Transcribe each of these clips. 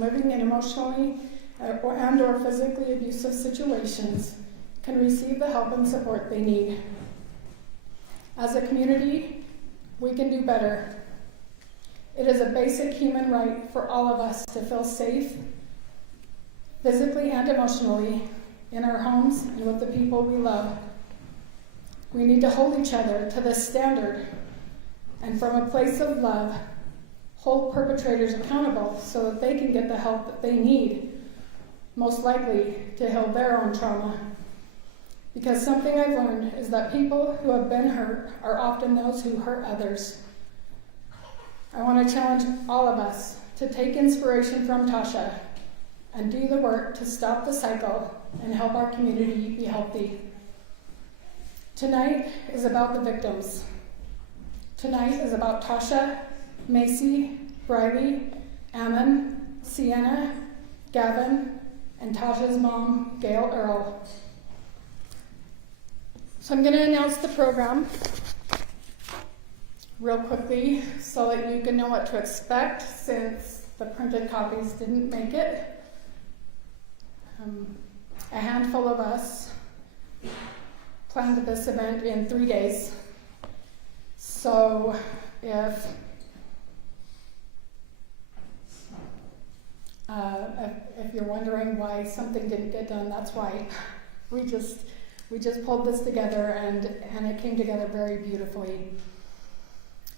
living in emotionally and/or physically abusive situations can receive the help and support they need. As a community, we can do better. It is a basic human right for all of us to feel safe, physically and emotionally, in our homes and with the people we love. We need to hold each other to this standard, and from a place of love, hold perpetrators accountable so that they can get the help that they need, most likely to heal their own trauma. Because something I've learned is that people who have been hurt are often those who hurt others. I want to challenge all of us to take inspiration from Tasha and do the work to stop the cycle and help our community be healthy. Tonight is about the victims. Tonight is about Tasha, Macy, Briley, Ammon, Sienna, Gavin, and Tasha's mom, Gail Earl. So I'm going to announce the program real quickly so that you can know what to expect, since the printed copies didn't make it. A handful of us planned this event in 3 days. So if you're wondering why something didn't get done, that's why. We just pulled this together, and it came together very beautifully.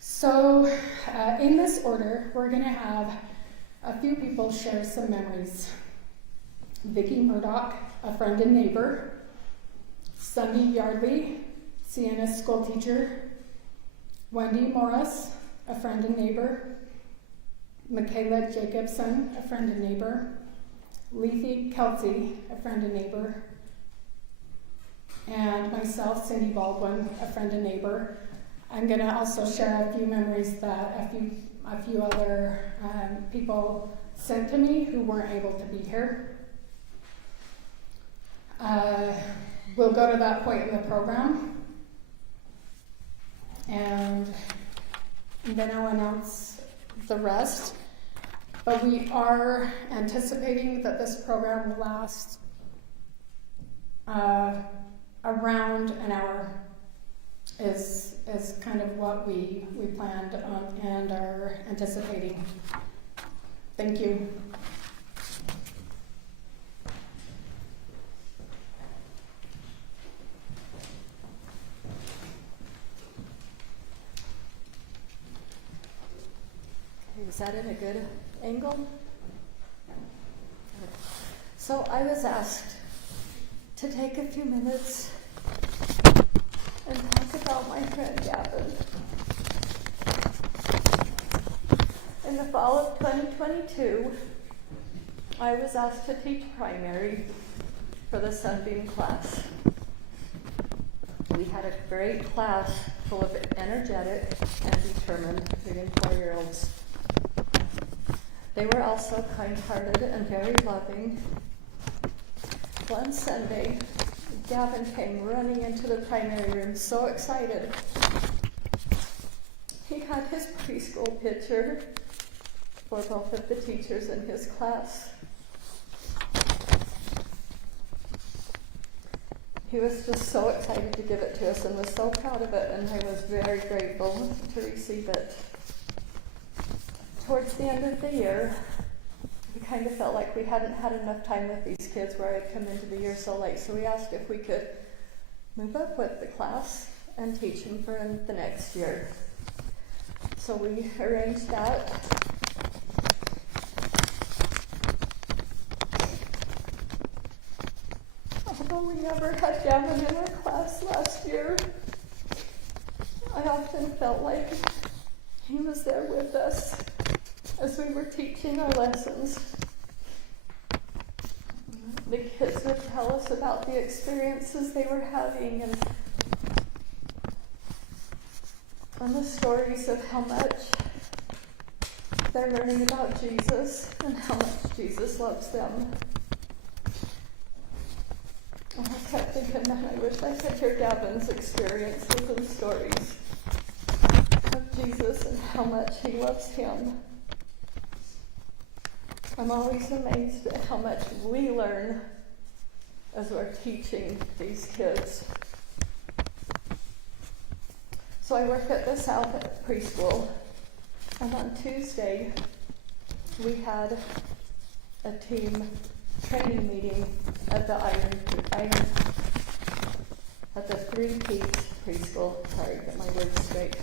So in this order, we're going to have a few people share some memories. Vicki Murdoch, a friend and neighbor. Sunday Yardley, Sienna's school teacher. Wendy Morris, a friend and neighbor. Michaela Jacobson, a friend and neighbor. Lethe Kelsey, a friend and neighbor. And myself, Cindy Baldwin, a friend and neighbor. I'm going to also share a few memories that a few other people sent to me who weren't able to be here. We'll go to that point in the program, and then I'll announce the rest. But we are anticipating that this program will last around an hour. Is kind of what we planned on and are anticipating. Thank you. Is that in a good angle? So I was asked to take a few minutes and talk about my friend Gavin. In the fall of 2022, I was asked to teach primary for the Sunbeam class. We had a great class full of energetic and determined 3 and 4-year-olds. They were also kind-hearted and very loving. One Sunday, Gavin came running into the primary room so excited. He had his preschool picture for both of the teachers in his class. He was just so excited to give it to us and was so proud of it, and I was very grateful to receive it. Towards the end of the year, we kind of felt like we hadn't had enough time with these kids where I'd come into the year so late, so we asked if we could move up with the class and teach them for the next year. So we arranged that. Although we never had Gavin in our class last year, I often felt like he was there with us as we were teaching our lessons. The kids would tell us about the experiences they were having and the stories of how much they're learning about Jesus and how much Jesus loves them. And I kept thinking, man, I wish I could hear Gavin's experiences and stories of Jesus and how much he loves him. I'm always amazed at how much we learn as we're teaching these kids. So I work at the South Preschool, and on Tuesday we had a team training meeting at the at the 3-piece preschool. Sorry, get my words straight.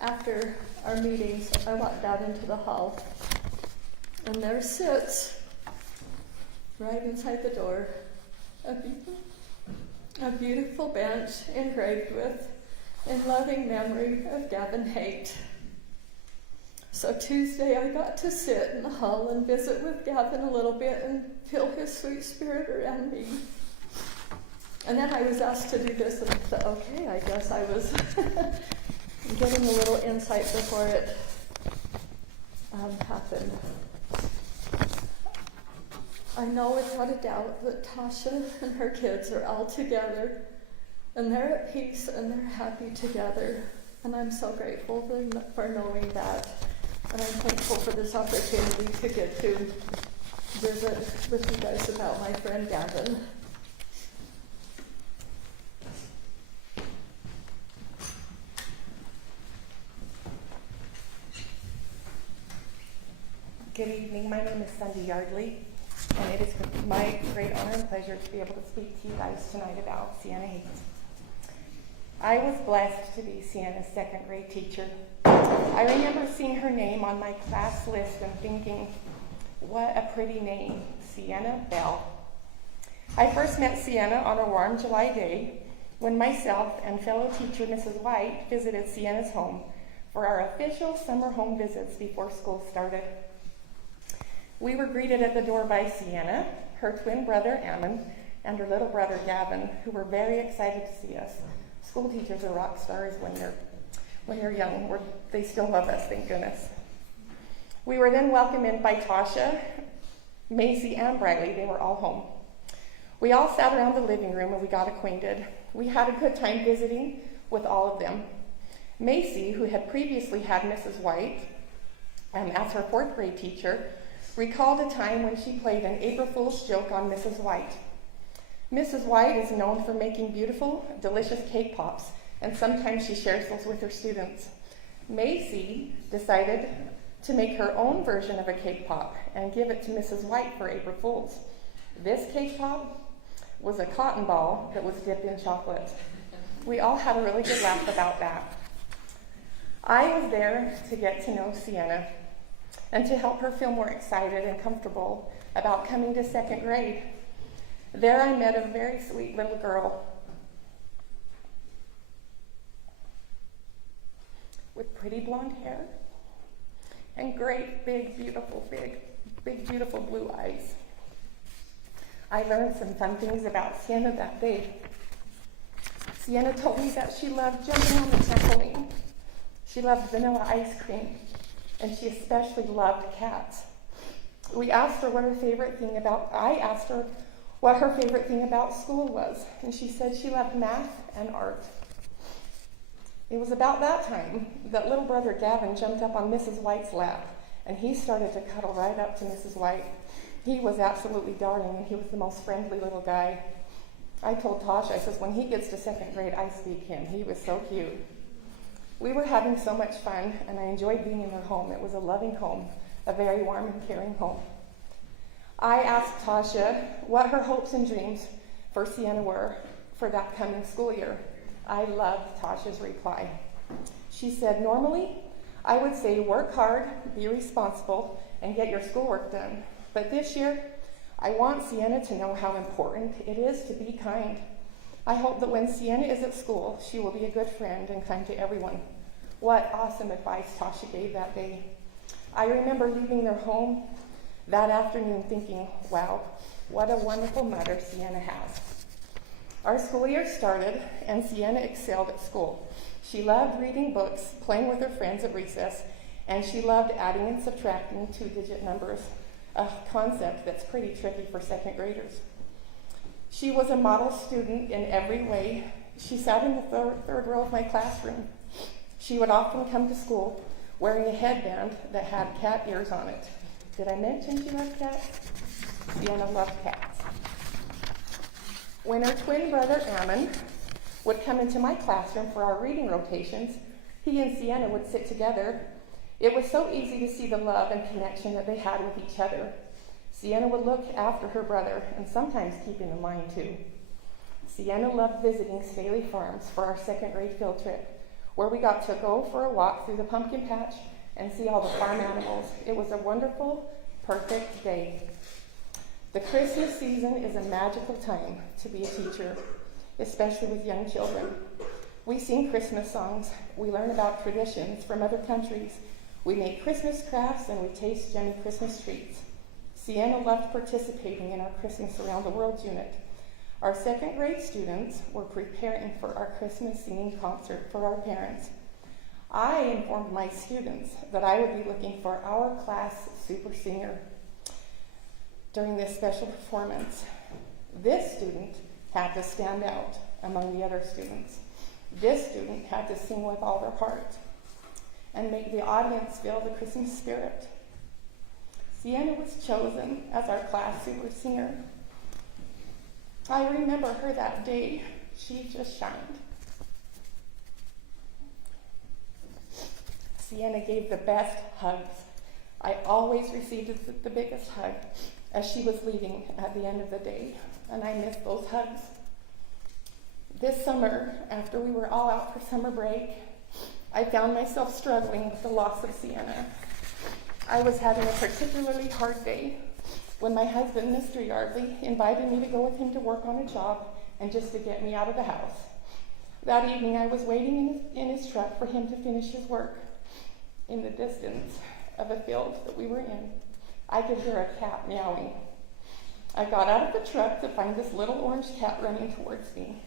After our meetings, I walked out into the hall, and there sits, right inside the door, a beautiful bench engraved with, in loving memory of Gavin Haight. So Tuesday I got to sit in the hall and visit with Gavin a little bit and feel his sweet spirit around me. And then I was asked to do this, and I thought, okay, I guess I was getting a little insight before it happened. I know without a doubt that Tasha and her kids are all together, and they're at peace and they're happy together. And I'm so grateful for knowing that. And I'm thankful for this opportunity to get to visit with you guys about my friend Gavin. Good evening. My name is Cindy Yardley, and it is my great honor and pleasure to be able to speak to you guys tonight about Sienna Hayes. I was blessed to be Sienna's second grade teacher. I remember seeing her name on my class list and thinking, what a pretty name, Sienna Bell. I first met Sienna on a warm July day when myself and fellow teacher Mrs. White visited Sienna's home for our official summer home visits before school started. We were greeted at the door by Sienna, her twin brother Ammon, and her little brother Gavin, who were very excited to see us. School teachers are rock stars when you're young. They still love us, thank goodness. We were then welcomed in by Tasha, Macy, and Bradley. They were all home. We all sat around the living room and we got acquainted. We had a good time visiting with all of them. Macy, who had previously had Mrs. White as her 4th grade teacher, recalled a time when she played an April Fool's joke on Mrs. White. Mrs. White is known for making beautiful, delicious cake pops, and sometimes she shares those with her students. Macy decided to make her own version of a cake pop and give it to Mrs. White for April Fool's. This cake pop was a cotton ball that was dipped in chocolate. We all had a really good laugh about that. I was there to get to know Sienna and to help her feel more excited and comfortable about coming to 2nd grade. There I met a very sweet little girl with pretty blonde hair and great, big, beautiful blue eyes. I learned some fun things about Sienna that day. Sienna told me that she loved jumping on the trampoline. She loved vanilla ice cream, and she especially loved cats. I asked her what her favorite thing about school was, and she said she loved math and art. It was about that time that little brother Gavin jumped up on Mrs. White's lap, and he started to cuddle right up to Mrs. White. He was absolutely darling, and he was the most friendly little guy. I told Tasha, I says, when he gets to 2nd grade, I speak him. He was so cute. We were having so much fun, and I enjoyed being in their home. It was a loving home, a very warm and caring home. I asked Tasha what her hopes and dreams for Sienna were for that coming school year. I loved Tasha's reply. She said, normally, I would say work hard, be responsible, and get your schoolwork done. But this year, I want Sienna to know how important it is to be kind. I hope that when Sienna is at school, she will be a good friend and kind to everyone. What awesome advice Tasha gave that day. I remember leaving their home that afternoon thinking, wow, what a wonderful mother Sienna has. Our school year started, and Sienna excelled at school. She loved reading books, playing with her friends at recess, and she loved adding and subtracting 2-digit numbers, a concept that's pretty tricky for 2nd graders. She was a model student in every way. She sat in the third row of my classroom. She would often come to school wearing a headband that had cat ears on it. Did I mention she loved cats? Sienna loved cats. When her twin brother Ammon would come into my classroom for our reading rotations, he and Sienna would sit together. It was so easy to see the love and connection that they had with each other. Sienna would look after her brother and sometimes keep him in mind too. Sienna loved visiting Staley Farms for our second grade field trip, where we got to go for a walk through the pumpkin patch and see all the farm animals. It was a wonderful, perfect day. The Christmas season is a magical time to be a teacher, especially with young children. We sing Christmas songs, we learn about traditions from other countries, we make Christmas crafts, and we taste yummy Christmas treats. Sienna loved participating in our Christmas Around the World unit. Our second grade students were preparing for our Christmas singing concert for our parents. I informed my students that I would be looking for our class super singer during this special performance. This student had to stand out among the other students. This student had to sing with all their heart and make the audience feel the Christmas spirit. Sienna was chosen as our class super singer. I remember her that day. She just shined. Sienna gave the best hugs. I always received the biggest hug as she was leaving at the end of the day, and I missed those hugs. This summer, after we were all out for summer break, I found myself struggling with the loss of Sienna. I was having a particularly hard day when my husband, Mr. Yardley, invited me to go with him to work on a job and just to get me out of the house. That evening, I was waiting in his truck for him to finish his work. In the distance of a field that we were in, I could hear a cat meowing. I got out of the truck to find this little orange cat running towards me.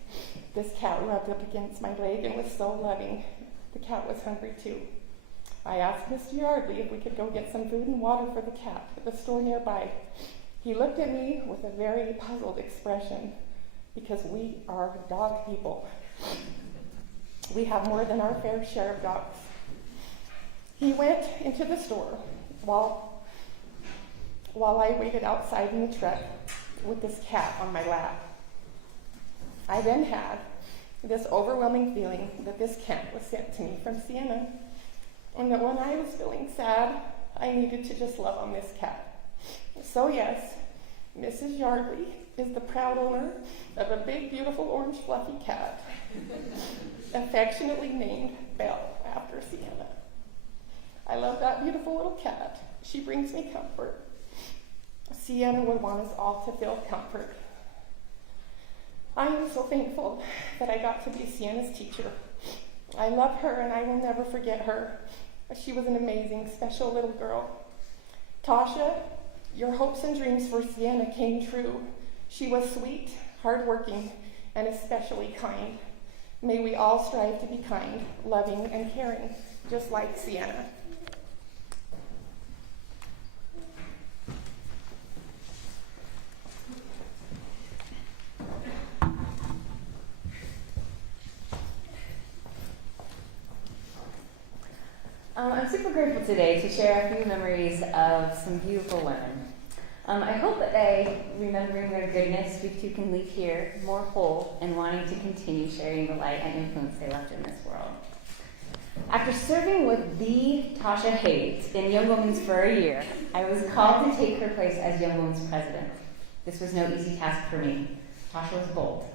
This cat rubbed up against my leg and was so loving. The cat was hungry too. I asked Mr. Yardley if we could go get some food and water for the cat at the store nearby. He looked at me with a very puzzled expression because we are dog people. We have more than our fair share of dogs. He went into the store while I waited outside in the truck with this cat on my lap. I then had this overwhelming feeling that this cat was sent to me from Sienna, and that when I was feeling sad, I needed to just love on this cat. So yes, Mrs. Yardley is the proud owner of a big, beautiful, orange, fluffy cat, affectionately named Belle after Sienna. I love that beautiful little cat. She brings me comfort. Sienna would want us all to feel comfort. I am so thankful that I got to be Sienna's teacher. I love her and I will never forget her. She was an amazing, special little girl. Tasha, your hopes and dreams for Sienna came true. She was sweet, hardworking, and especially kind. May we all strive to be kind, loving, and caring, just like Sienna. I'm super grateful today to share a few memories of some beautiful women. I hope that they, remembering their goodness, we too can leave here more whole and wanting to continue sharing the light and influence they left in this world. After serving with the Tasha Hayes in Young Women's for a year, I was called to take her place as Young Women's president. This was no easy task for me. Tasha was bold.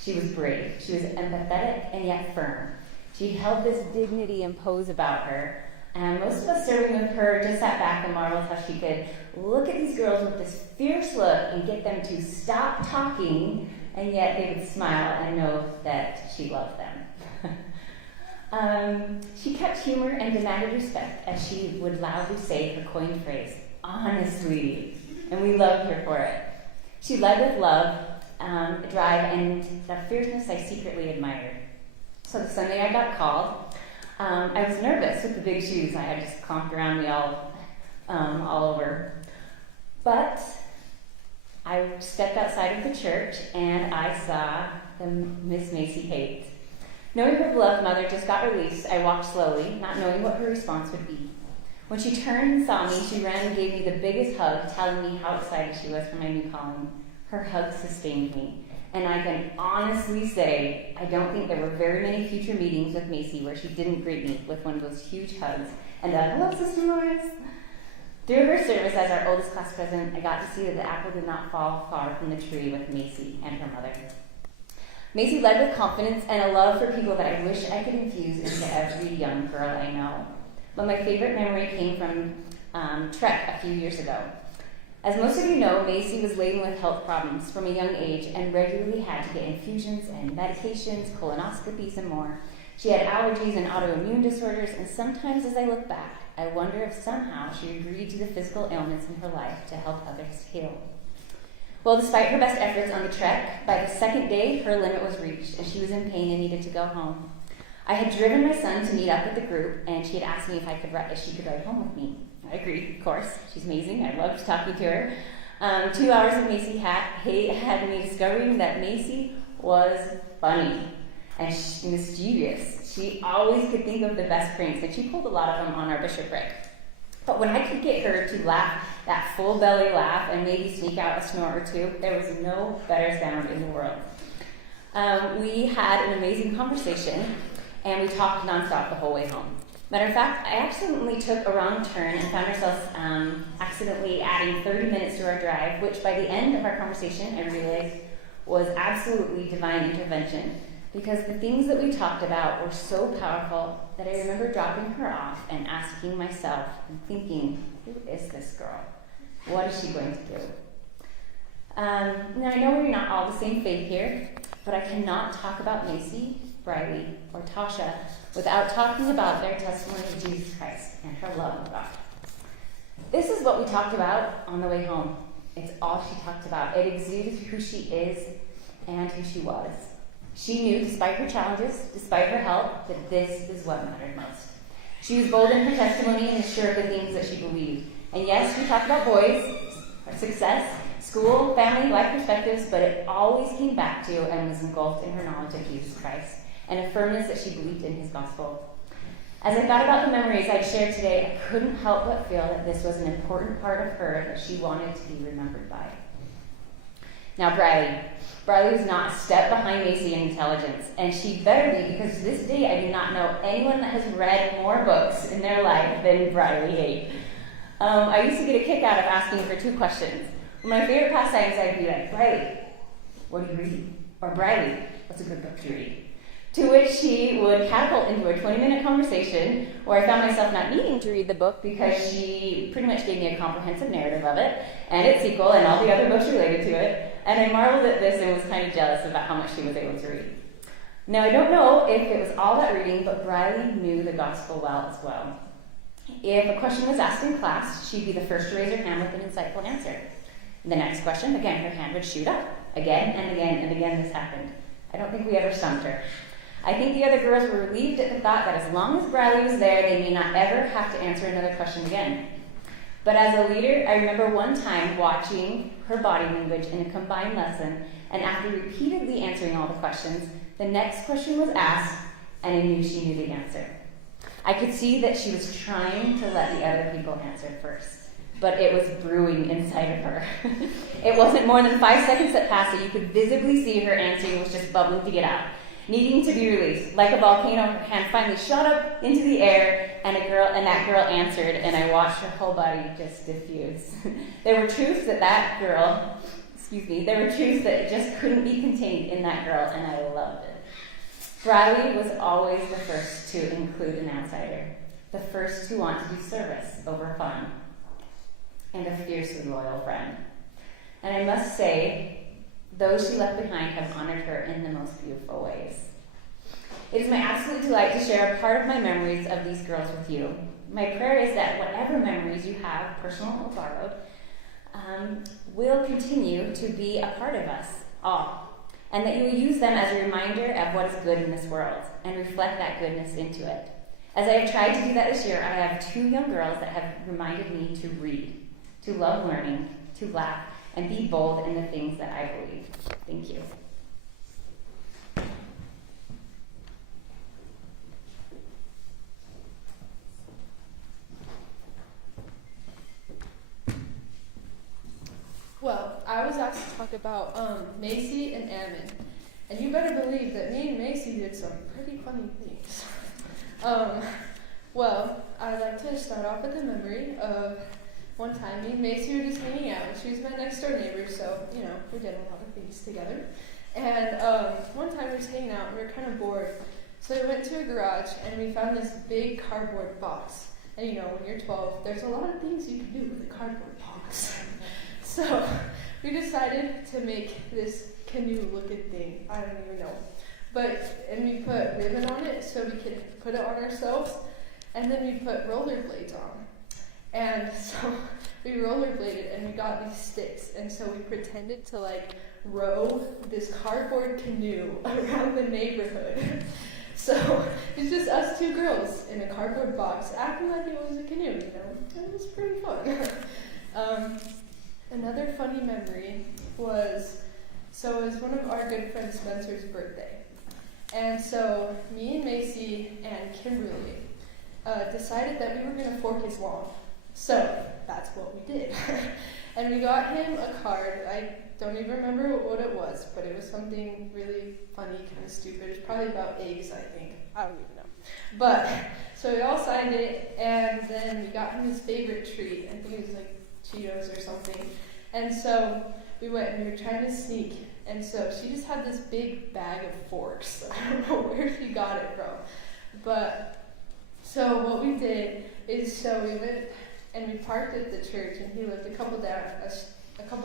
She was brave. She was empathetic and yet firm. She held this dignity and pose about her, and most of us serving with her just sat back and marveled how she could look at these girls with this fierce look and get them to stop talking, and yet they would smile and know that she loved them. She kept humor and demanded respect as she would loudly say her coined phrase, honestly, and we loved her for it. She led with love, drive, and the fierceness I secretly admired. So the Sunday I got called, I was nervous with the big shoes I had just clomped around me all over. But I stepped outside of the church and I saw Miss Macy Hayes. Knowing her beloved mother just got released, I walked slowly, not knowing what her response would be. When she turned and saw me, she ran and gave me the biggest hug, telling me how excited she was for my new calling. Her hug sustained me. And I can honestly say, I don't think there were very many future meetings with Macy where she didn't greet me with one of those huge hugs and hello, Sister Lawrence. Through her service as our oldest class president, I got to see that the apple did not fall far from the tree with Macy and her mother. Macy led with confidence and a love for people that I wish I could infuse into every young girl I know. But my favorite memory came from Trek a few years ago. As most of you know, Macy was laden with health problems from a young age and regularly had to get infusions and medications, colonoscopies, and more. She had allergies and autoimmune disorders, and sometimes as I look back, I wonder if somehow she agreed to the physical ailments in her life to help others heal. Well, despite her best efforts on the trek, by the second day, her limit was reached, and she was in pain and needed to go home. I had driven my son to meet up with the group, and she had asked me if she could ride home with me. I agreed, of course. She's amazing. I loved talking to her. 2 hours of Macy had me discovering that Macy was funny and mischievous. She always could think of the best pranks, and she pulled a lot of them on our bishopric. But when I could get her to laugh that full belly laugh and maybe sneak out a snort or two, there was no better sound in the world. We had an amazing conversation, and we talked nonstop the whole way home. Matter of fact, I accidentally took a wrong turn and found ourselves accidentally adding 30 minutes to our drive, which by the end of our conversation I realized was absolutely divine intervention, because the things that we talked about were so powerful that I remember dropping her off and asking myself and thinking, who is this girl? What is she going to do? Now I know we're not all the same faith here, but I cannot talk about Macy, Briley, or Tasha without talking about their testimony of Jesus Christ and her love of God. This is what we talked about on the way home. It's all she talked about. It exuded who she is and who she was. She knew, despite her challenges, despite her help, that this is what mattered most. She was bold in her testimony and sure of the things that she believed. And yes, we talked about boys, success, school, family, life perspectives, but it always came back to and was engulfed in her knowledge of Jesus Christ and a firmness that she believed in his gospel. As I thought about the memories I'd shared today, I couldn't help but feel that this was an important part of her that she wanted to be remembered by. Now, Briley was not a step behind Macy in intelligence, and she better be, because to this day I do not know anyone that has read more books in their life than Briley ate. I used to get a kick out of asking her 2 questions. My favorite pastimes, I'd be like, Briley, what are you reading? Or Briley, what's a good book to read? To which she would catapult into a 20-minute conversation where I found myself not needing to read the book because she pretty much gave me a comprehensive narrative of it and its sequel and all the other books related to it. And I marveled at this and was kind of jealous about how much she was able to read. Now, I don't know if it was all that reading, but Briley knew the gospel well as well. If a question was asked in class, she'd be the first to raise her hand with an insightful answer. The next question, again, her hand would shoot up. Again and again and again this happened. I don't think we ever stumped her. I think the other girls were relieved at the thought that as long as Briley was there, they may not ever have to answer another question again. But as a leader, I remember one time watching her body language in a combined lesson, and after repeatedly answering all the questions, the next question was asked, and I knew she knew the answer. I could see that she was trying to let the other people answer first, but it was brewing inside of her. It wasn't more than 5 seconds that passed that you could visibly see her answering was just bubbling to get out, needing to be released. Like a volcano, her hand finally shot up into the air, and that girl answered, and I watched her whole body just diffuse. There were truths that just couldn't be contained in that girl, and I loved it. Briley was always the first to include an outsider, the first to want to do service over fun, and a fiercely loyal friend. And I must say, those she left behind have honored her in the most beautiful ways. It is my absolute delight to share a part of my memories of these girls with you. My prayer is that whatever memories you have, personal or borrowed, will continue to be a part of us all, and that you will use them as a reminder of what is good in this world and reflect that goodness into it. As I have tried to do that this year, I have 2 young girls that have reminded me to read, to love learning, to laugh, and be bold in the things that I believe. Thank you. asked to talk about Macy and Ammon. And you better believe that me and Macy did some pretty funny things. Well, I'd like to start off with a memory of one time me and Macy were just hanging out. She was my next door neighbor, so, you know, we did a lot of things together. And one time we were just hanging out and we were kind of bored. So we went to a garage and we found this big cardboard box. And you know, when you're 12, there's a lot of things you can do with a cardboard box. So we decided to make this canoe-looking thing. I don't even know. And we put ribbon on it so we could put it on ourselves. And then we put rollerblades on. And so we rollerbladed and we got these sticks. And so we pretended to row this cardboard canoe around the neighborhood. So it's just us two girls in a cardboard box acting like it was a canoe, you know. It was pretty fun. Another funny memory was, so it was one of our good friend Spencer's birthday. And so me and Macy and Kimberly decided that we were going to fork his lawn. So that's what we did. And we got him a card. I don't even remember what it was, but it was something really funny, kind of stupid. It was probably about eggs, I think. I don't even know. But, so we all signed it, and then we got him his favorite treat. I think it was Cheetos or something. And so we went and we were trying to sneak. And so she just had this big bag of forks. I don't know where she got it from. But, so what we did is, so we went and we parked at the church, and he lived a couple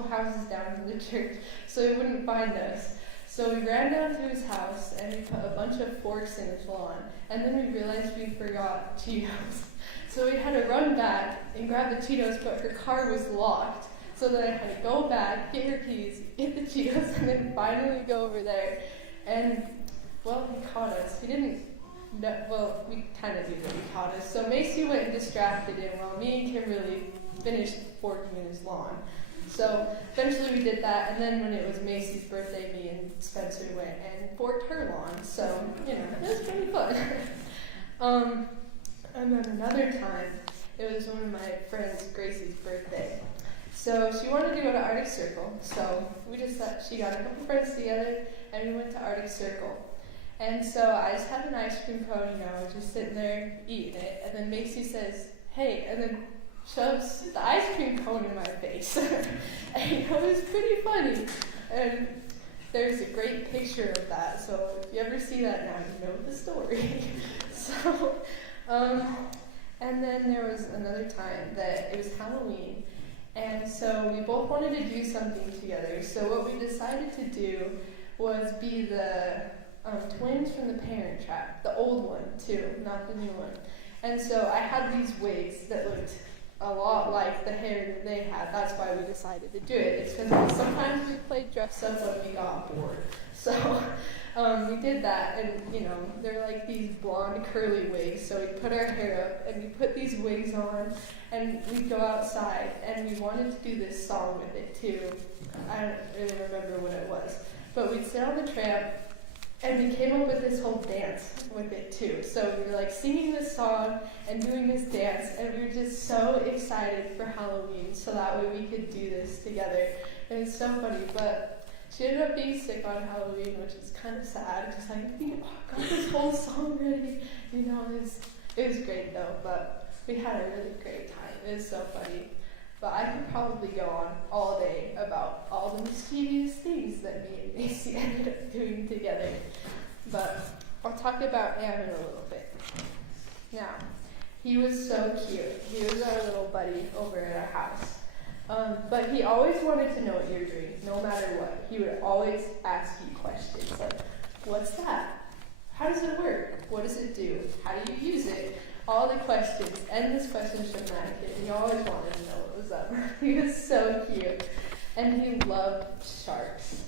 houses down from the church, so he wouldn't find us. So we ran down to his house, and we put a bunch of forks in his lawn, and then we realized we forgot Cheetos. So we had to run back and grab the Cheetos, but her car was locked. So then I had to go back, get her keys, get the Cheetos, and then finally go over there. And, well, he caught us. He didn't. No, well, we kind of knew that he caught us. So Macy went and distracted him while me and Kimberly finished forking in his lawn. So eventually we did that, and then when it was Macy's birthday, me and Spencer went and forked her lawn. So, you know, it was pretty fun. And then another time, it was one of my friends, Gracie's birthday. So she wanted to go to Arctic Circle, so she got a couple friends together, and we went to Arctic Circle. And so I just had an ice cream cone, you know, just sitting there eating it. And then Macy says, hey, and then shoves the ice cream cone in my face. And you know, it was pretty funny. And there's a great picture of that. So if you ever see that now, you know the story. So, and then there was another time that it was Halloween. And so we both wanted to do something together. So what we decided to do was be the twins from the Parent Trap, the old one too, not the new one. And so I had these wigs that looked a lot like the hair that they had. That's why we decided to do it. It's because sometimes we played dress up when we got bored. So we did that, and you know, they're like these blonde curly wigs. So we put our hair up and we put these wigs on, and we'd go outside, and we wanted to do this song with it too. I don't really remember what it was, but we'd sit on the tramp. And we came up with this whole dance with it too. So we were singing this song and doing this dance, and we were just so excited for Halloween, so that way we could do this together. And it's so funny, but she ended up being sick on Halloween, which is kind of sad, because we got this whole song ready. You know, it was great though, but we had a really great time. It was so funny. But I could probably go on all day about all the mischievous things that me and Macy ended up doing together. But I'll talk about Ammon a little bit. Now, he was so cute. He was our little buddy over at our house. But he always wanted to know what you're doing, no matter what. He would always ask you questions like, what's that? How does it work? What does it do? How do you use it? All the questions, endless questions from that kid. He always wanted to know what was up. He was so cute. And he loved sharks.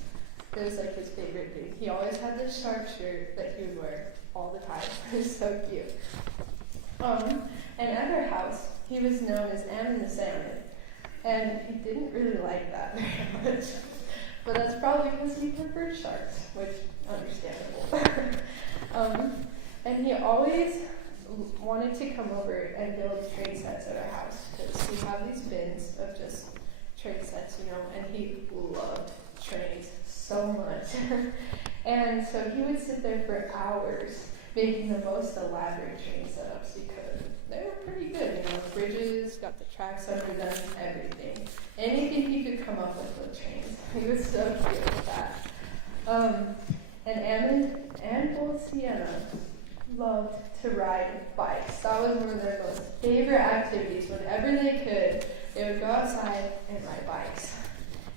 It was his favorite thing. He always had this shark shirt that he would wear all the time. It was so cute. And at our house, he was known as Ammon the Salmon. And he didn't really like that very much. But that's probably because he preferred sharks, which understandable. And he always wanted to come over and build train sets at our house, because we have these bins of just train sets, you know, and he loved And so he would sit there for hours making the most elaborate train setups he could. They were pretty good, bridges, got the tracks under them, everything. Anything he could come up with trains. He was so good at that. And Ammon and both Sienna loved to ride bikes. That was one of their most favorite activities. Whenever they could, they would go outside and ride bikes.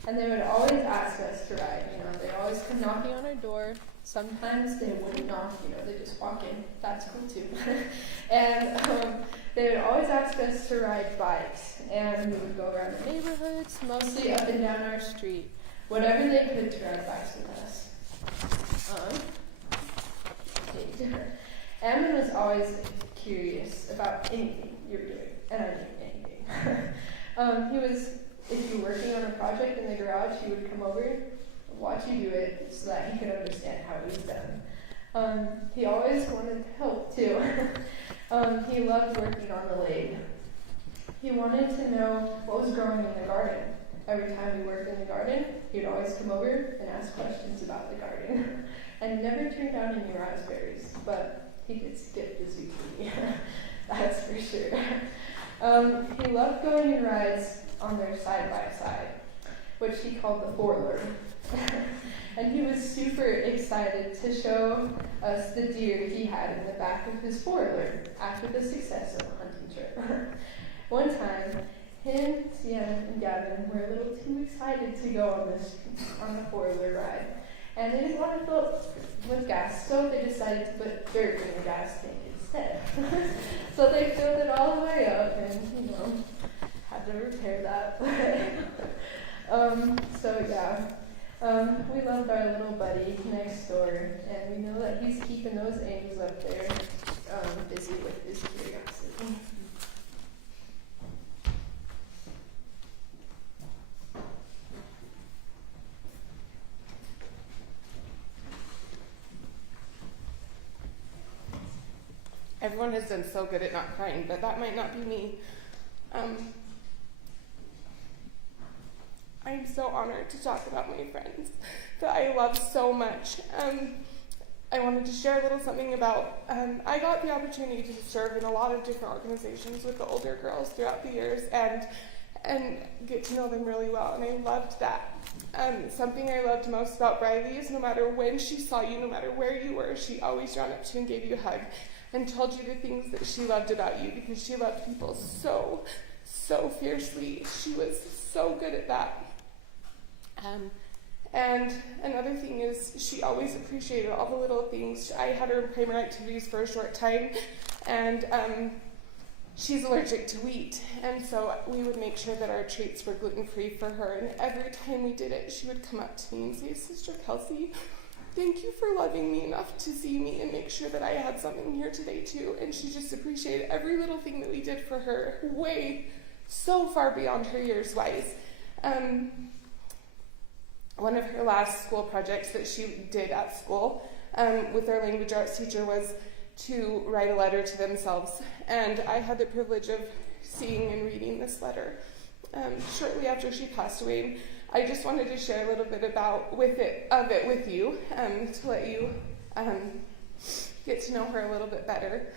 And they would always ask us to ride. They'd always come knocking on our door. Sometimes they wouldn't knock, they just walk in. That's cool too. And they would always ask us to ride bikes. And we would go around the neighborhoods, mostly up and down our street. Whatever they could to ride bikes with us. Ammon was always curious about anything you were doing, and I knew anything. If you were working on a project in the garage, he would come over, watch you do it, so that he could understand how it was done. He always wanted to help too. He loved working on the lathe. He wanted to know what was growing in the garden. Every time we worked in the garden, he'd always come over and ask questions about the garden. And never turned down any raspberries, but he could skip the zucchini. That's for sure. He loved going on rides on their side-by-side, which he called the four-lure. And he was super excited to show us the deer he had in the back of his four-lure after the success of the hunting trip. One time, him, Sienna, and Gavin were a little too excited to go on the four-wheeler ride. And they didn't want to fill it with gas, so they decided to put dirt in the gas tank instead. So they filled it all the way up and, had to repair that. We loved our little buddy next door, and we know that he's keeping those angels up there busy with his curiosity. Everyone has done so good at not crying, but that might not be me. I'm so honored to talk about my friends that I love so much. I wanted to share a little something about, I got the opportunity to serve in a lot of different organizations with the older girls throughout the years and get to know them really well, and I loved that. Something I loved most about Briley is no matter when she saw you, no matter where you were, she always ran up to you and gave you a hug and told you the things that she loved about you, because she loved people so fiercely. She was so good at that. And another thing is she always appreciated all the little things. I had her in primary activities for a short time, and she's allergic to wheat, and so we would make sure that our treats were gluten-free for her, and every time we did it, she would come up to me and say, Sister Kelsey, thank you for loving me enough to see me and make sure that I had something here today too. And she just appreciated every little thing that we did for her, way so far beyond her years wise. One of her last school projects that she did at school with our language arts teacher was to write a letter to themselves. And I had the privilege of seeing and reading this letter shortly after she passed away. I just wanted to share a little bit of it with you to let you get to know her a little bit better.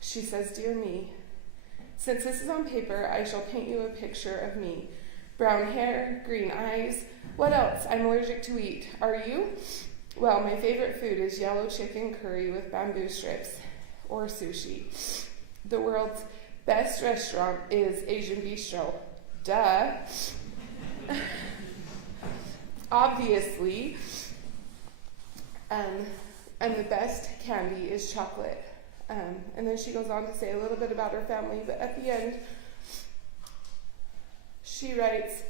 She says, Dear me, since this is on paper, I shall paint you a picture of me. Brown hair, green eyes. What else? I'm allergic to wheat. Are you? Well, my favorite food is yellow chicken curry with bamboo strips or sushi. The world's best restaurant is Asian Bistro. Duh. Obviously. And the best candy is chocolate. And then she goes on to say a little bit about her family, but at the end, she writes,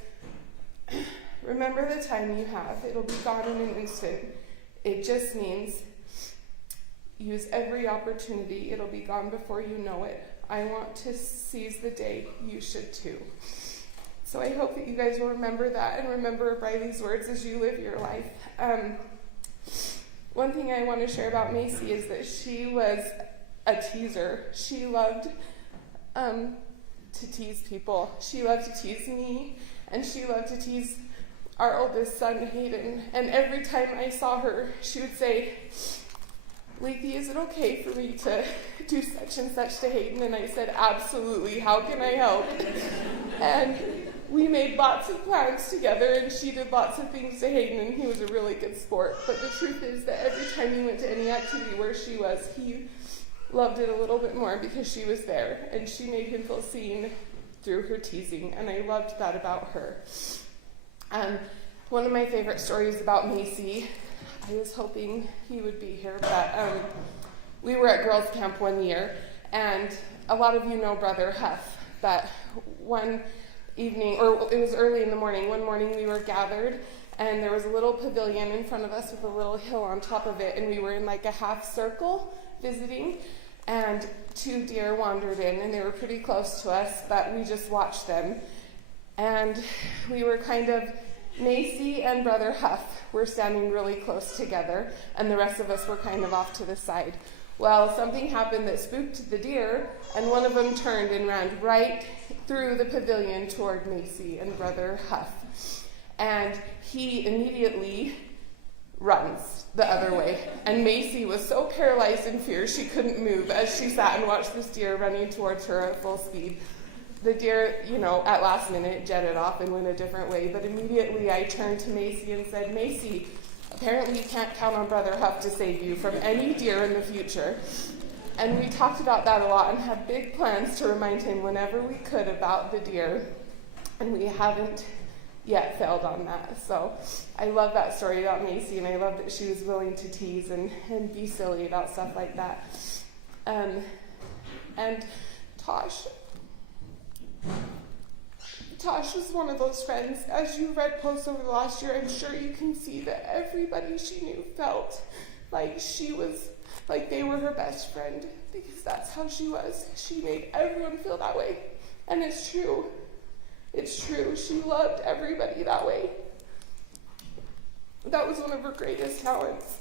remember the time you have. It'll be gone in an instant. It just means use every opportunity. It'll be gone before you know it. I want to seize the day. You should too. So I hope that you guys will remember that and remember Briley's words as you live your life. One thing I want to share about Macy is that she was a teaser. She loved to tease people. She loved to tease me, and she loved to tease our oldest son, Hayden, and every time I saw her, she would say, Lethe, is it okay for me to do such and such to Hayden? And I said, absolutely, how can I help? And we made lots of plans together, and she did lots of things to Hayden, and he was a really good sport. But the truth is that every time he went to any activity where she was, he loved it a little bit more because she was there, and she made him feel seen through her teasing, and I loved that about her. One of my favorite stories about Macy, I was hoping he would be here, but we were at girls' camp one year, and a lot of you know Brother Huff, but one evening, or it was early in the morning, one morning we were gathered, and there was a little pavilion in front of us with a little hill on top of it, and we were in like a half circle visiting, and 2 deer wandered in, and they were pretty close to us, but we just watched them. And we were kind of, Macy and Brother Huff were standing really close together, and the rest of us were kind of off to the side. Well, something happened that spooked the deer, and one of them turned and ran right through the pavilion toward Macy and Brother Huff. And he immediately runs the other way. And Macy was so paralyzed in fear she couldn't move as she sat and watched this deer running towards her at full speed. The deer, at last minute jetted off and went a different way, but immediately I turned to Macy and said, Macy, apparently you can't count on Brother Huff to save you from any deer in the future. And we talked about that a lot and had big plans to remind him whenever we could about the deer, and we haven't yet failed on that. So I love that story about Macy, and I love that she was willing to tease and be silly about stuff like that. And Tosh was one of those friends. As you read posts over the last year, I'm sure you can see that everybody she knew felt like she was, like they were her best friend, because that's how she was. She made everyone feel that way. And it's true. It's true. She loved everybody that way. That was one of her greatest talents.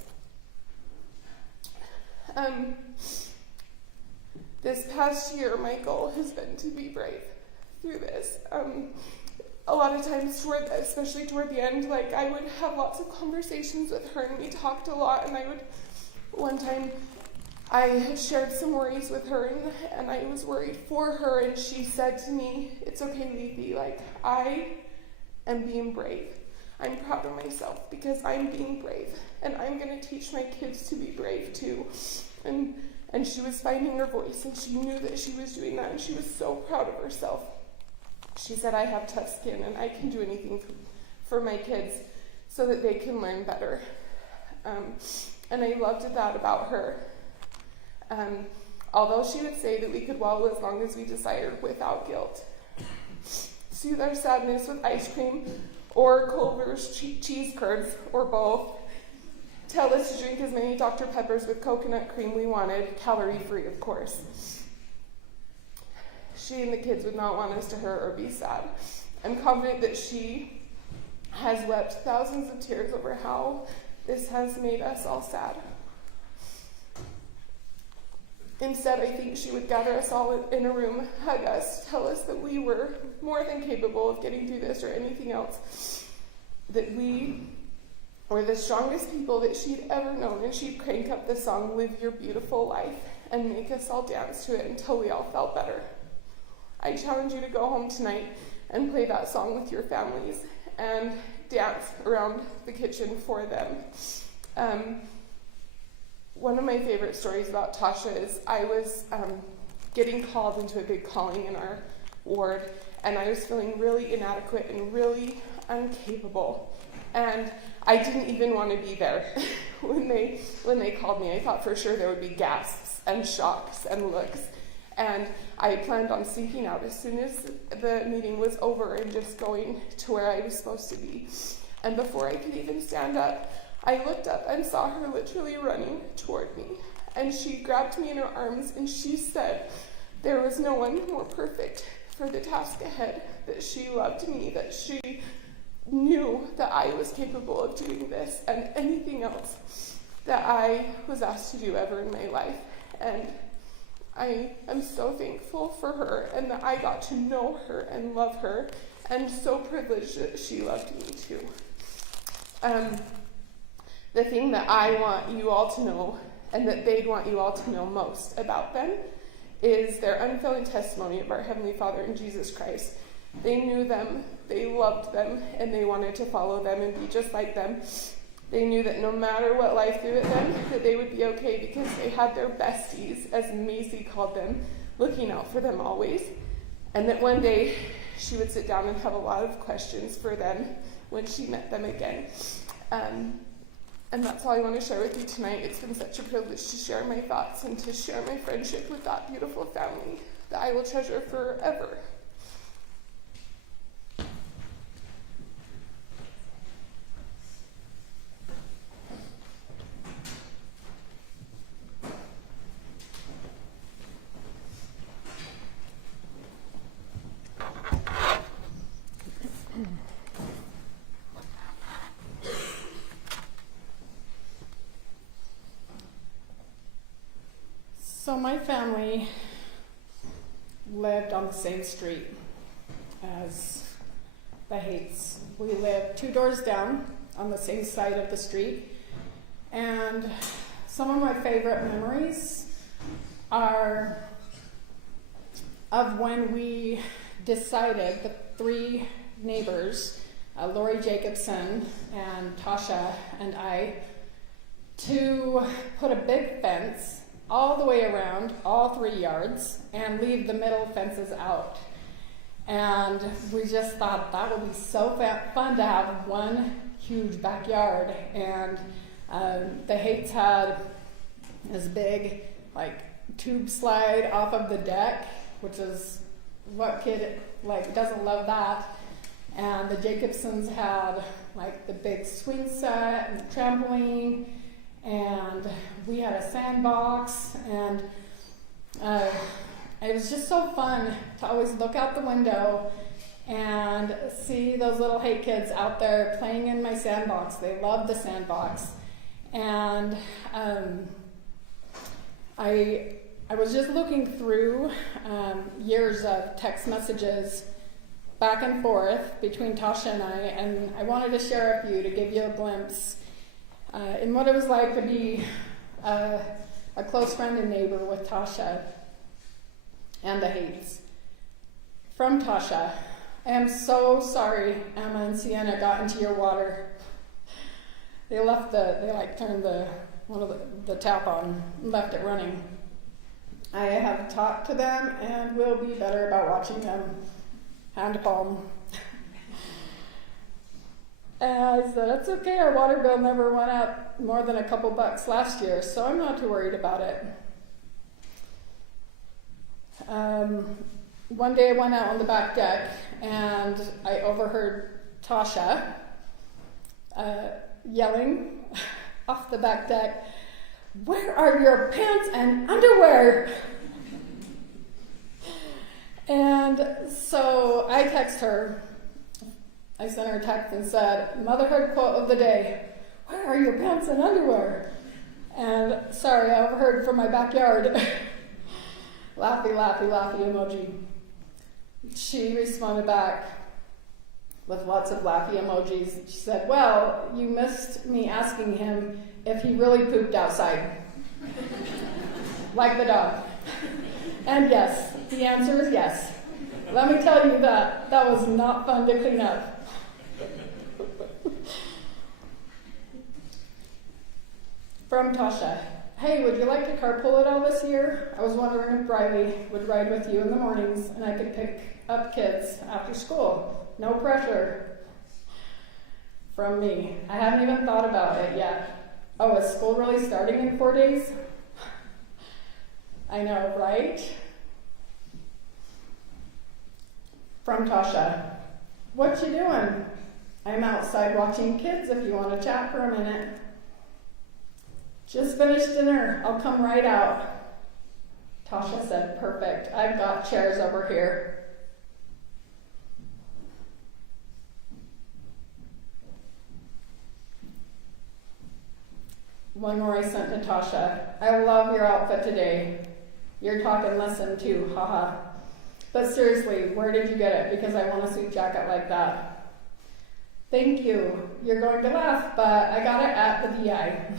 This past year, my goal has been to be brave through this. A lot of times, especially toward the end, I would have lots of conversations with her, and we talked a lot, and one time, I had shared some worries with her, and I was worried for her, and she said to me, it's okay, Lethe, I am being brave. I'm proud of myself because I'm being brave, and I'm going to teach my kids to be brave too. And she was finding her voice, and she knew that she was doing that, and she was so proud of herself. She said, I have tough skin, and I can do anything for my kids so that they can learn better. And I loved that about her. Although she would say that we could wallow as long as we desired without guilt. Soothe our sadness with ice cream or Culver's cheese curds, or both. Tell us to drink as many Dr. Peppers with coconut cream we wanted, calorie-free, of course. She and the kids would not want us to hurt or be sad. I'm confident that she has wept thousands of tears over how this has made us all sad. Instead, I think she would gather us all in a room, hug us, tell us that we were more than capable of getting through this or anything else, that we were the strongest people that she'd ever known, and she'd crank up the song, Live Your Beautiful Life, and make us all dance to it until we all felt better. I challenge you to go home tonight and play that song with your families and dance around the kitchen for them. One of my favorite stories about Tasha is I was getting called into a big calling in our ward, and I was feeling really inadequate and really incapable. And I didn't even want to be there when they called me. I thought for sure there would be gasps and shocks and looks. And I planned on sneaking out as soon as the meeting was over and just going to where I was supposed to be. And before I could even stand up, I looked up and saw her literally running toward me. And she grabbed me in her arms and she said there was no one more perfect for the task ahead, that she loved me, that she knew that I was capable of doing this and anything else that I was asked to do ever in my life. And I am so thankful for her and that I got to know her and love her, and so privileged that she loved me too. The thing that I want you all to know, and that they'd want you all to know most about them, is their unfailing testimony of our Heavenly Father in Jesus Christ. They knew them, they loved them, and they wanted to follow them and be just like them. They knew that no matter what life threw at them, that they would be okay because they had their besties, as Maisie called them, looking out for them always. And that one day she would sit down and have a lot of questions for them when she met them again. And that's all I want to share with you tonight. It's been such a privilege to share my thoughts and to share my friendship with that beautiful family that I will treasure forever. So my family lived on the same street as the Haights. We lived 2 doors down on the same side of the street. And some of my favorite memories are of when we decided, the 3 neighbors, Lori Jacobson and Tasha and I, to put a big fence all the way around all 3 yards and leave the middle fences out. And we just thought that would be so fun to have one huge backyard. And the Haights had this big tube slide off of the deck, which is what kid doesn't love that. And the Jacobsons had the big swing set and trampoline, and we had a sandbox, and it was just so fun to always look out the window and see those little Haight kids out there playing in my sandbox. They loved the sandbox. And I was just looking through years of text messages back and forth between Tasha and I wanted to share a few to give you a glimpse in what it was like to be a close friend and neighbor with Tasha and the Haights. From Tasha: I am so sorry Emma and Sienna got into your water. They turned the tap on and left it running. I have talked to them and will be better about watching them hand to palm. And I said, it's okay, our water bill never went up more than a couple bucks last year, so I'm not too worried about it. One day I went out on the back deck and I overheard Tasha yelling off the back deck, "Where are your pants and underwear?" And so I texted her. I sent her a text and said, "Motherhood quote of the day, where are your pants and underwear?" And sorry, I overheard from my backyard. Laughy, laughy, laughy emoji. She responded back with lots of laughy emojis. She said, "Well, you missed me asking him if he really pooped outside." Like the dog. And yes, the answer is yes. Let me tell you that was not fun to clean up. From Tasha: "Hey, would you like to carpool at all this year? I was wondering if Riley would ride with you in the mornings and I could pick up kids after school. No pressure." From me: "I haven't even thought about it yet. Oh, is school really starting in 4 days? I know, right?" From Tasha: "What you doing? I'm outside watching kids if you want to chat for a minute." "Just finished dinner. I'll come right out." Tasha said, "Perfect. I've got chairs over here." One more I sent to Tasha: "I love your outfit today. You're talking lesson too, haha. But seriously, where did you get it? Because I want a suit jacket like that." Thank you. You're going to laugh, but I got it at the DI.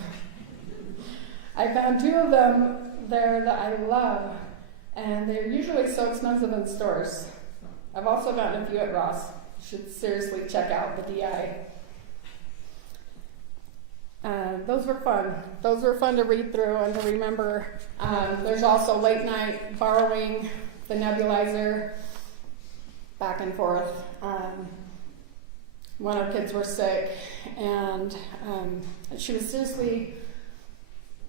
I found 2 of them there that I love, and they're usually so expensive in stores. I've also gotten a few at Ross. You should seriously check out the DI. Those were fun. Those were fun to read through and to remember. There's also late night borrowing the nebulizer back and forth. When our kids were sick, and she was seriously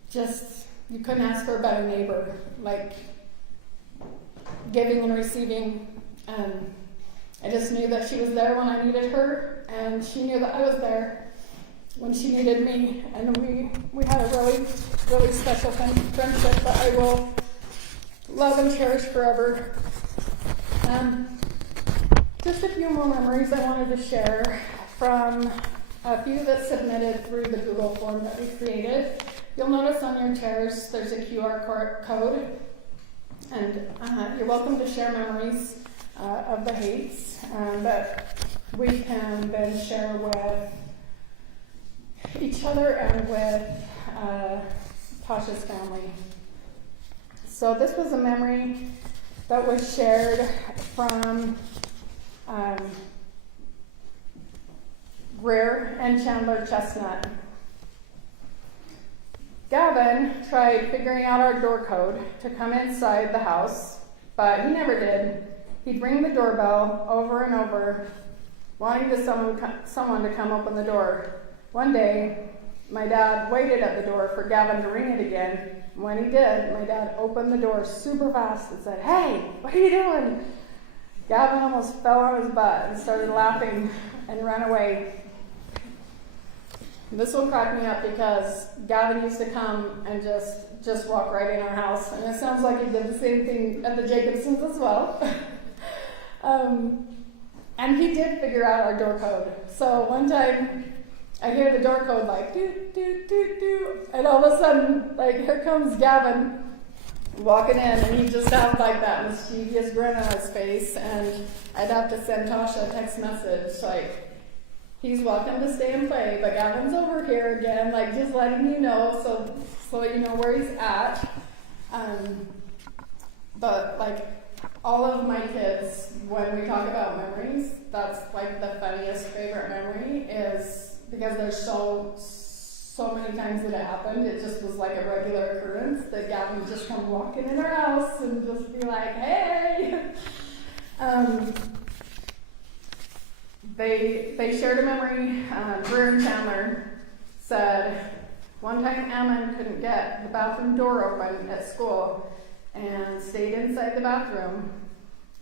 just, you couldn't ask for a better neighbor, like giving and receiving. I just knew that she was there when I needed her, and she knew that I was there when she needed me, and we had a really, really special friendship that I will love and cherish forever. Just a few more memories I wanted to share from a few that submitted through the Google form that we created. You'll notice on your chairs there's a QR code, and you're welcome to share memories of the hates that we can then share with each other and with Tasha's family. So this was a memory that was shared from Greer and Chandler Chestnut. Gavin tried figuring out our door code to come inside the house, but he never did. He'd ring the doorbell over and over, wanting someone to come open the door. One day, my dad waited at the door for Gavin to ring it again. When he did, my dad opened the door super fast and said, "Hey, what are you doing?" Gavin almost fell on his butt and started laughing and ran away. This will crack me up because Gavin used to come and just walk right in our house, and it sounds like he did the same thing at the Jacobsons as well. And he did figure out our door code. So one time I hear the door code like doot, doot, doot, doot, and all of a sudden, like, here comes Gavin walking in, and he just had like that mischievous grin on his face, and I'd have to send Tasha a text message like, "He's welcome to stay and play, but Gavin's over here again," like just letting you know so you know where he's at. But like all of my kids, when we talk about memories, that's like the funniest favorite memory, is because there's so many times that it happened. It just was like a regular occurrence that Gavin would just come walking in our house and just be like, "Hey." They shared a memory. Greer and Chandler said one time Ammon couldn't get the bathroom door open at school and stayed inside the bathroom,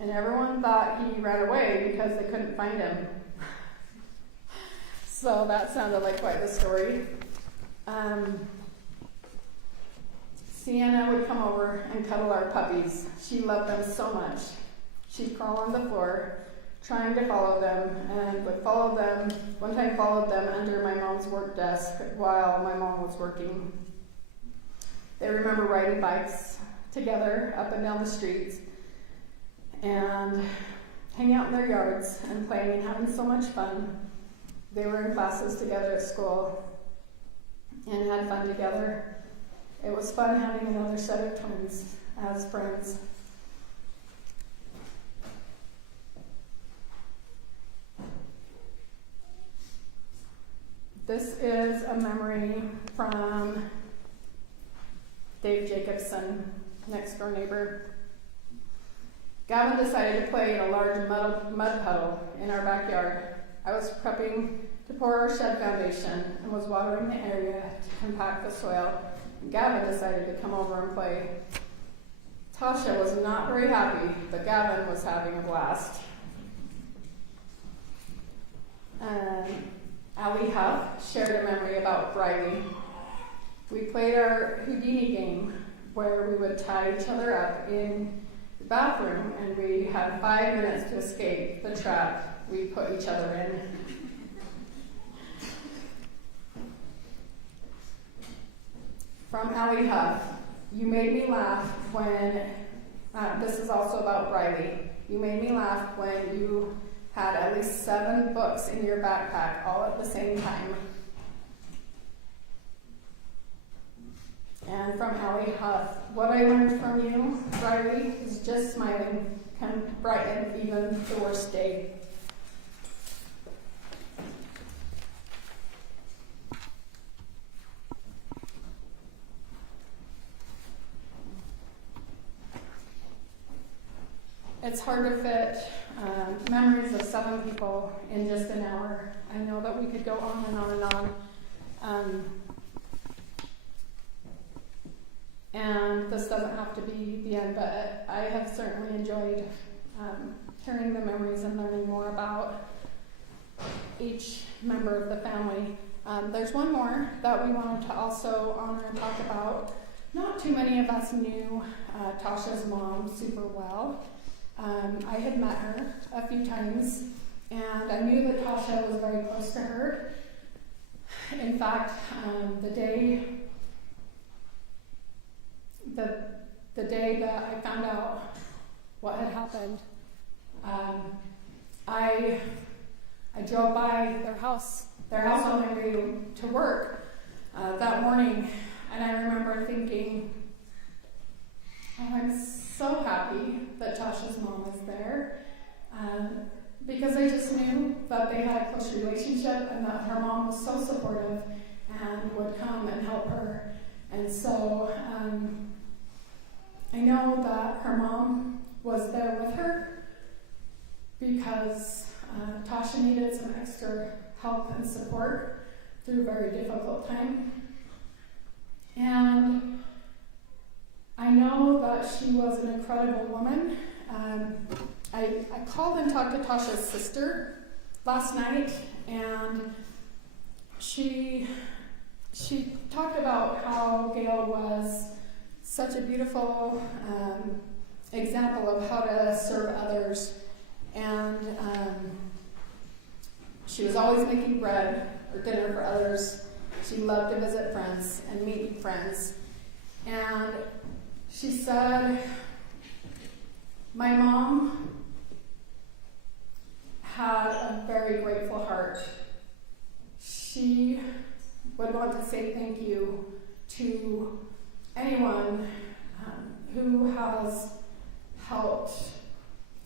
and everyone thought he ran away because they couldn't find him. So that sounded like quite the story. Sienna would come over and cuddle our puppies. She loved them so much. She'd crawl on the floor, trying to follow them, and would follow them. One time followed them under my mom's work desk while my mom was working. They remember riding bikes together up and down the streets and hanging out in their yards and playing and having so much fun. They were in classes together at school and had fun together. It was fun having another set of twins as friends. This is a memory from Dave Jacobson, next door neighbor. Gavin decided to play in a large mud puddle in our backyard. I was prepping to pour our shed foundation and was watering the area to compact the soil. Gavin decided to come over and play. Tasha was not very happy, but Gavin was having a blast. Allie Huff shared a memory about Briley. We played our Houdini game where we would tie each other up in the bathroom, and we had 5 minutes to escape the trap we put each other in. From Allie Huff, you made me laugh when, this is also about Briley. You made me laugh when you had at least 7 books in your backpack all at the same time. And from Allie Huff, what I learned from you, Riley, is just smiling can brighten even the worst day. It's hard to fit memories of 7 people in just an hour. I know that we could go on and on and on. And this doesn't have to be the end, but I have certainly enjoyed hearing the memories and learning more about each member of the family. There's one more that we wanted to also honor and talk about. Not too many of us knew Tasha's mom super well. I had met her a few times, and I knew that Tasha was very close to her. In fact, the day that I found out what had happened, I drove by their house on my way to work that morning, and I remember thinking, oh, I'm so happy that Tasha's mom is there, because I just knew that they had a close relationship and that her mom was so supportive and would come and help her. And so I know that her mom was there with her because Tasha needed some extra help and support through a very difficult time. And I know that she was an incredible woman. I called and talked to Tasha's sister last night, and she talked about how Gail was such a beautiful example of how to serve others, and she was always making bread or dinner for others. She loved to visit friends and meet friends, and she said, my mom had a very grateful heart. She would want to say thank you to anyone who has helped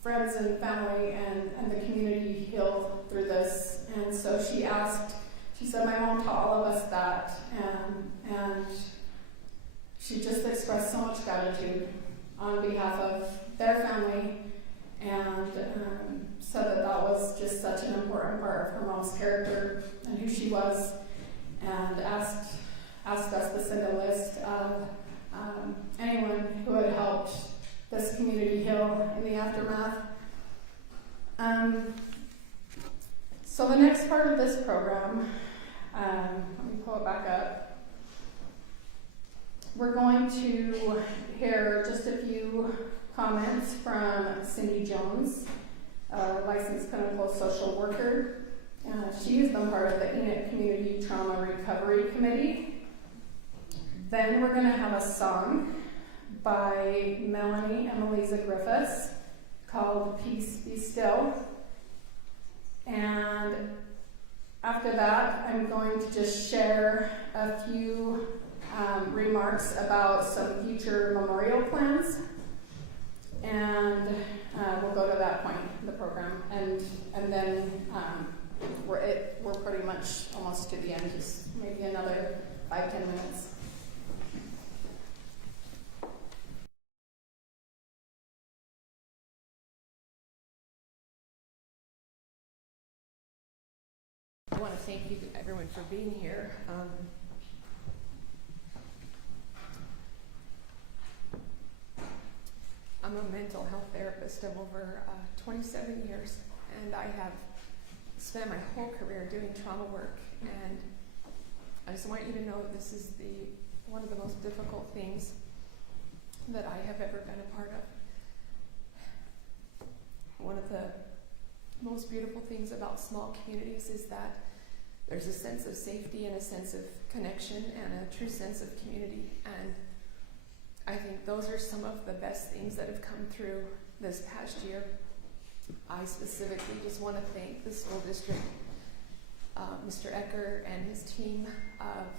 friends and family and the community heal through this. And so she said, my mom taught all of us that, and she just expressed so much gratitude on behalf of their family, and said that was just such an important part of her mom's character and who she was, and asked us to send a list of anyone who had helped this community heal in the aftermath. So the next part of this program, let me pull it back up. We're going to hear just a few comments from Cindy Jones, a licensed clinical social worker. She has been part of the Enoch Community Trauma Recovery Committee. Then we're going to have a song by Melanie and Melissa Griffiths called Peace Be Still. And after that, I'm going to just share a few remarks about some future memorial plans, and we'll go to that point in the program, and then we're pretty much almost to the end, just maybe another 5-10 minutes. I want to thank you everyone for being here. I'm a mental health therapist of over 27 years, and I have spent my whole career doing trauma work, and I just want you to know that this is one of the most difficult things that I have ever been a part of. One of the most beautiful things about small communities is that there's a sense of safety and a sense of connection and a true sense of community, and I think those are some of the best things that have come through this past year. I specifically just want to thank the school district, Mr. Ecker and his team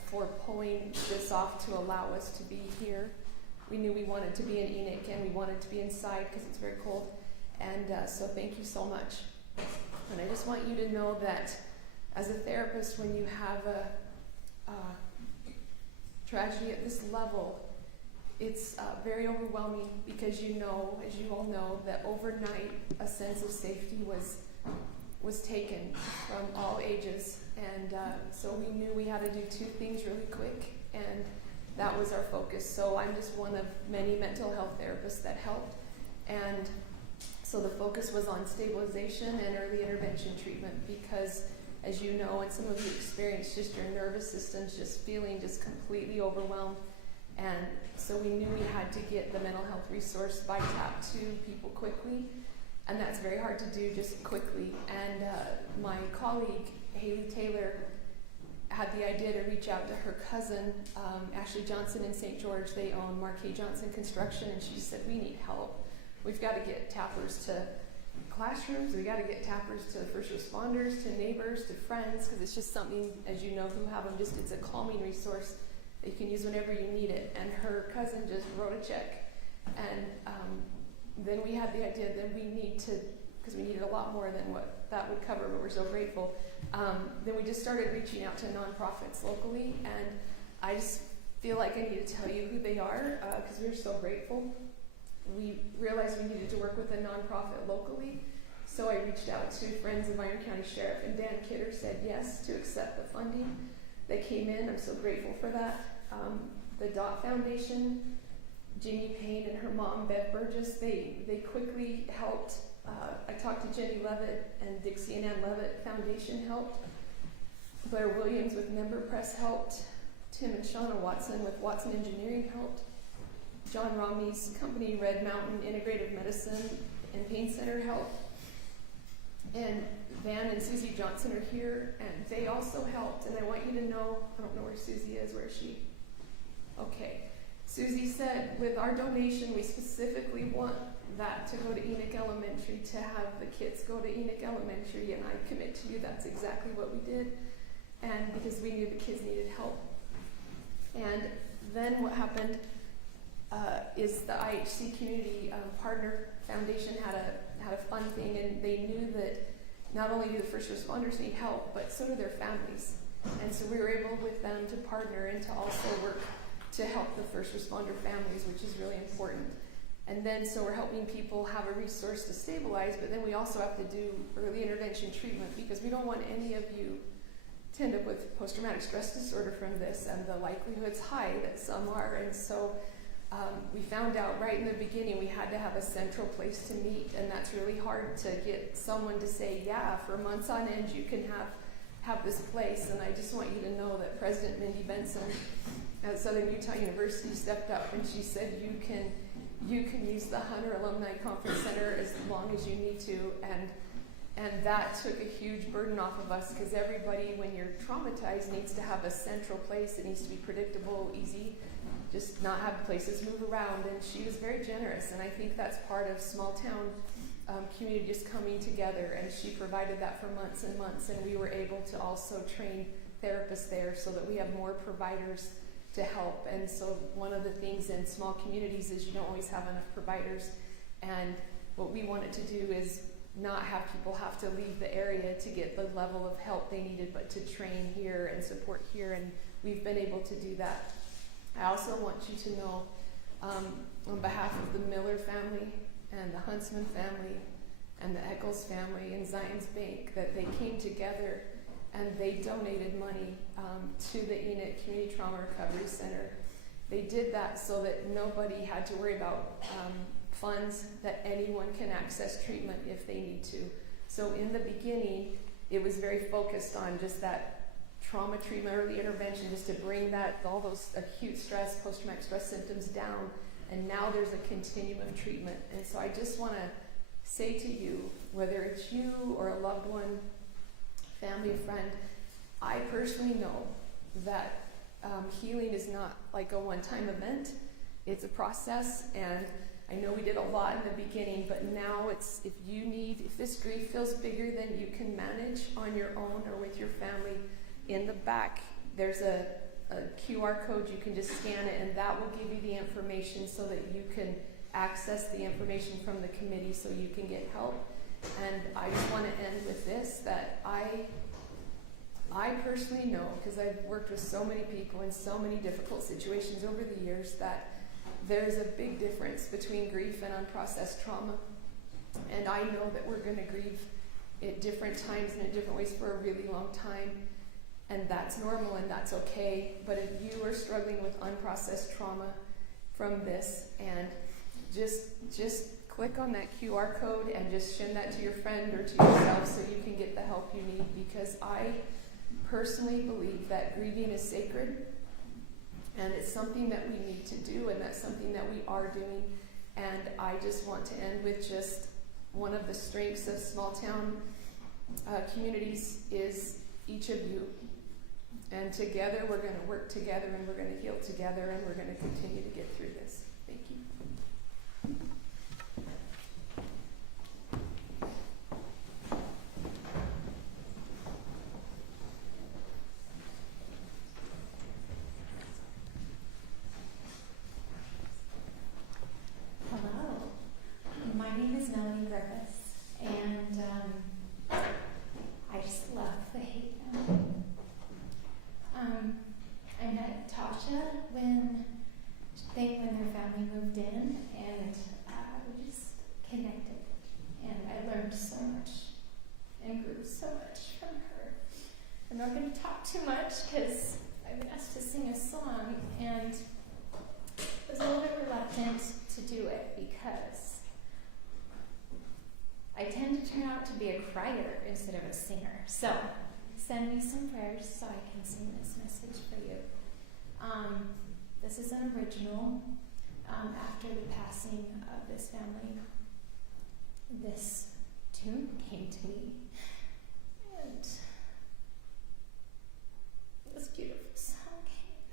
for pulling this off to allow us to be here. We knew we wanted to be in Enoch and we wanted to be inside because it's very cold. And so thank you so much. And I just want you to know that as a therapist, when you have a tragedy at this level, it's very overwhelming because you know, as you all know, that overnight a sense of safety was taken from all ages. And so we knew we had to do two things really quick, and that was our focus. So I'm just one of many mental health therapists that helped. And so the focus was on stabilization and early intervention treatment because, as you know, and some of you experienced, just your nervous system's just feeling just completely overwhelmed. And so we knew we had to get the mental health resource by tap to people quickly. And that's very hard to do just quickly. And my colleague, Haley Taylor, had the idea to reach out to her cousin, Ashley Johnson in St. George. They own Marquis Johnson Construction, and she said, we need help. We've got to get tappers to classrooms, we got to get tappers to first responders, to neighbors, to friends, because it's just something, as you know, who have them, just it's a calming resource that you can use whenever you need it. And her cousin just wrote a check. And then we had the idea that we need to, because we needed a lot more than what that would cover, but we're so grateful. Then we just started reaching out to nonprofits locally, and I just feel like I need to tell you who they are, because we're so grateful. We realized we needed to work with a nonprofit locally, so I reached out to friends of Iron County Sheriff, and Dan Kidder said yes to accept the funding that came in. I'm so grateful for that. The Dot Foundation, Jimmy Payne and her mom, Bev Burgess, they quickly helped. I talked to Jenny Levitt, and Dixie and Ann Levitt Foundation helped. Blair Williams with Member Press helped. Tim and Shauna Watson with Watson Engineering helped. John Romney's company, Red Mountain Integrative Medicine and Pain Center helped. And Van and Susie Johnson are here, and they also helped. And I want you to know, I don't know where Susie is. Where is she? Okay. Susie said, with our donation, we specifically want that to go to Enoch Elementary, to have the kids go to Enoch Elementary, and I commit to you that's exactly what we did, and because we knew the kids needed help. And then what happened is the IHC Community Partner Foundation had a fun thing, and they knew that not only do the first responders need help, but so do their families. And so we were able with them to partner and to also work to help the first responder families, which is really important. And then so we're helping people have a resource to stabilize, but then we also have to do early intervention treatment, because we don't want any of you to end up with post-traumatic stress disorder from this, and the likelihood's high that some are. And so we found out right in the beginning we had to have a central place to meet, and that's really hard to get someone to say, yeah, for months on end you can have this place. And I just want you to know that President Mindy Benson at Southern Utah University stepped up, and she said you can use the Hunter Alumni Conference Center as long as you need to, and that took a huge burden off of us, because everybody, when you're traumatized, needs to have a central place. It needs to be predictable, easy, just not have places move around. And she was very generous, and I think that's part of small town community just coming together, and she provided that for months and months, and we were able to also train therapists there so that we have more providers to help. And so one of the things in small communities is you don't always have enough providers, and what we wanted to do is not have people have to leave the area to get the level of help they needed, but to train here and support here, and we've been able to do that. I also want you to know, on behalf of the Miller family and the Huntsman family and the Eccles family and Zion's Bank, that they came together and they donated money to the Enoch Community Trauma Recovery Center. They did that so that nobody had to worry about funds, that anyone can access treatment if they need to. So in the beginning, it was very focused on just that trauma treatment, early intervention, just to bring all those acute stress, post-traumatic stress symptoms down. And now there's a continuum of treatment. And so I just want to say to you, whether it's you or a loved one, family, friend, I personally know that healing is not like a one-time event. It's a process, and I know we did a lot in the beginning, but now it's, if this grief feels bigger than you can manage on your own or with your family, in the back, there's a QR code. You can just scan it, and that will give you the information so that you can access the information from the committee so you can get help. And I just want to end with this, that I personally know, because I've worked with so many people in so many difficult situations over the years, that there's a big difference between grief and unprocessed trauma. And I know that we're going to grieve at different times and in different ways for a really long time. And that's normal and that's okay. But if you are struggling with unprocessed trauma from this, and just click on that QR code and just send that to your friend or to yourself so you can get the help you need. Because I personally believe that grieving is sacred, and it's something that we need to do, and that's something that we are doing. And I just want to end with just one of the strengths of small town communities is each of you. And together we're going to work together, and we're going to heal together, and we're going to continue to get through this. Thank you. Hello, my name is Melanie Griffiths, and I just love the hate now. I met Tasha when their family moved in, and we just connected, and I learned so much and grew so much from her. I'm not going to talk too much because I've been asked to sing a song, and I was a little bit reluctant to do it because I tend to turn out to be a crier instead of a singer. So send me some prayers so I can sing this message for you. This is an original. After the passing of this family, this tune came to me, and this beautiful song came.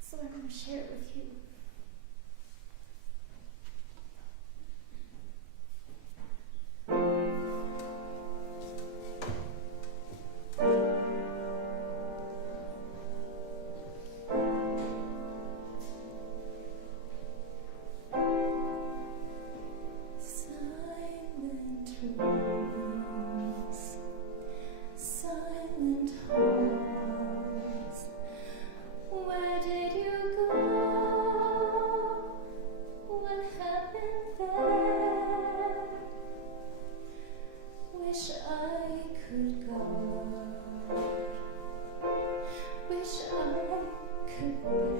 So I'm going to share it with you. Silent halls, where did you go? What happened there? Wish I could guard, wish I could bear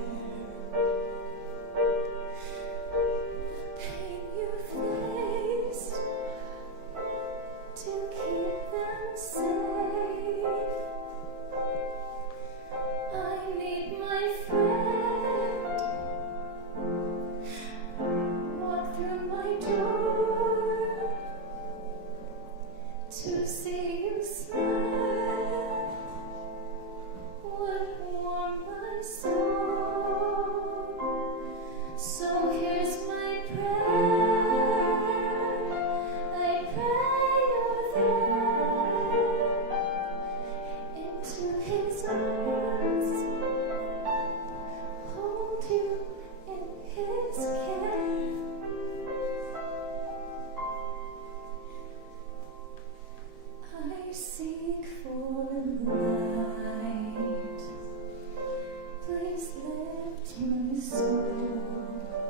the pain you faced to keep them safe. I need my friend walk through my door to see you smile would warm my soul. So here's my prayer. I pray you're there. Into his arms, hold you in his care. I seek for